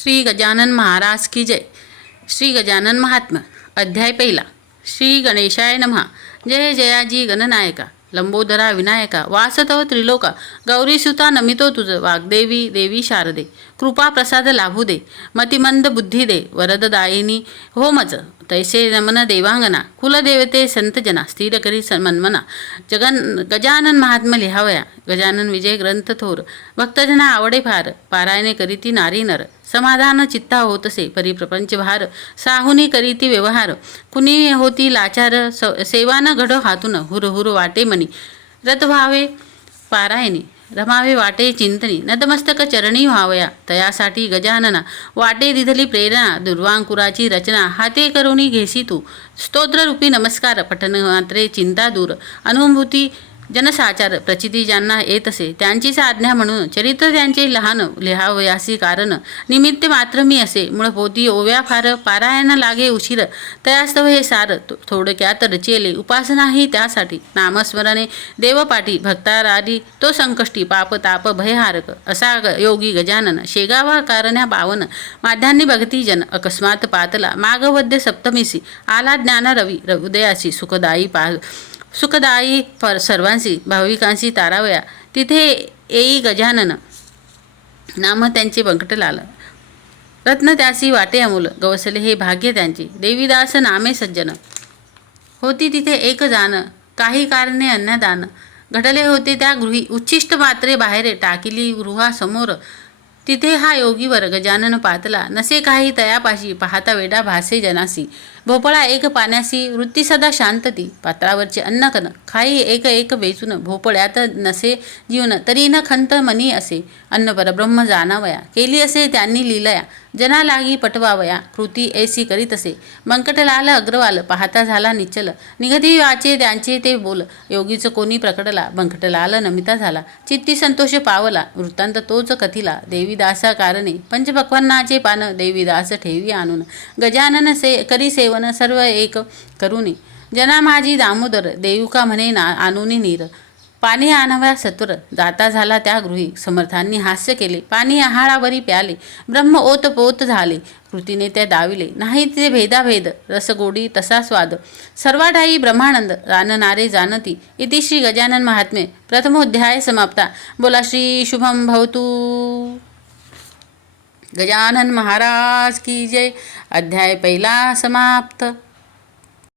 श्री गजानन महाराज की जय. श्री गजानन महात्म्य. अध्याय पहिला. श्री गणेशाय नमः. जय जयाजी गणनायका, लंबोदरा विनायका, वासतव त्रिलोका, गौरीसुता नमितो तुझ, वाग्देवी देवी शारदे, कृपा प्रसाद लाभू दे, मतिमंद बुद्धी दे, वरददायिनी हो मज, तैसे नमन देवांगना, कुलदेवते संतजना, स्थिर करी मन्मना. गजानन महात्म्य लिहावया, गजानन विजय ग्रंथ थोर, भक्तजना आवडे फार, पारायणे करीती नारी नर, समाधान चित्ता होतसे, परिप्रपंच भार, साहुनी करीती व्यवहार, कुणी होती लाचार, सेवान घडो हातून, हुर हुर वाटे मनी, रत व्हावे पारायणी, रमावे वाटे चिंतनी, नतमस्तक चरणी व्हावया, तयासाठी गजानना, वाटे दिधली प्रेरणा, दुर्वांकुराची रचना, हाते करुणी घेसी तू, स्तोत्ररूपी नमस्कार, पठन मात्रे चिंता दूर, अनुभूती जनसाचार, प्रचिती ज्यांना येत असे त्यांचीच आज्ञा म्हणून, चरित्र त्यांचे लहान लिहावयासी कारण, निमित्त मात्र मी असे, मूळ पोती ओव्या फार, पारायण लागे उशीर, तयास्तव हे सार, थोडक्यात रचेले, उपासना ही त्यासाठी, नामस्मरणे देवपाठी, भक्तारारी तो संकष्टी, पाप ताप भयहारक, असा योगी गजानन, शेगावा कारण्या पावन, माध्यान्नी भक्ती जन, अकस्मात पातला, मागवद्य सप्तमीसी, आला ज्ञान रवी, उदयासी, सुखदायी सर्वांशी, भाविकांशी तारावया, तिथे येई गजानन, नाम त्यांचे बंकटलाल, रत्न त्यासी वाटे अमूल, गवसले हे भाग्य त्यांचे, देवीदास नामे सज्जन, होती तिथे एक जाण, काही कारणे अन्नदान, घडले होते त्या गृही, उच्छिष्ट मात्रे बाहेर टाकिली गृहासमोर, तिथे हा योगीवर गजानन पातला, नसे काही तयापाशी, पाहता वेडा भासे जनासी, भोपळा एक पाण्यासी, वृत्ती सदा शांतती, पात्रावरचे अन्नकन खाई एक एक वेचून, भोपळ्यात नसे जीवन, तरी न खंत मनी असे, अन्न परब्रह्म जाणावया, केली असे त्यांनी लीलया, जना लागी पटवावया, कृती ऐसी करीत असे, बंकटलाल अग्रवाल, पाहता झाला निश्चल, निगती वाचे त्यांचे ते बोल, योगीच कोणी प्रकटला, बंकटलाल नमिता झाला, चित्ती संतोष पावला, वृत्तांत तोच कथिला, देवीदासा कारणे, पंचपक्वान्नाचे पान, देवीदास ठेवी आणून, गजानन करी सेवन सर्व एक करुणी, जना माझी दामोदर, देऊका म्हणे आणूनी नीर, पाणी आणाव्या सत्वर, जाता झाला त्या गृही, समर्थांनी हास्य केले, पाणी आहाळावरी प्याले, ब्रह्म ओत पोत झाले, कृतीने त्या दाविले, नाही ते भेदाभेद, रसगोडी तसा स्वाद, सर्वाठाई ब्रह्मानंद, जाणणारे जाणती. इति श्री गजानन महात्म्ये प्रथमोध्याय समाप्ता. बोला श्री शुभम भवतु. गजानन महाराज की जय. अध्याय पहिला समाप्त.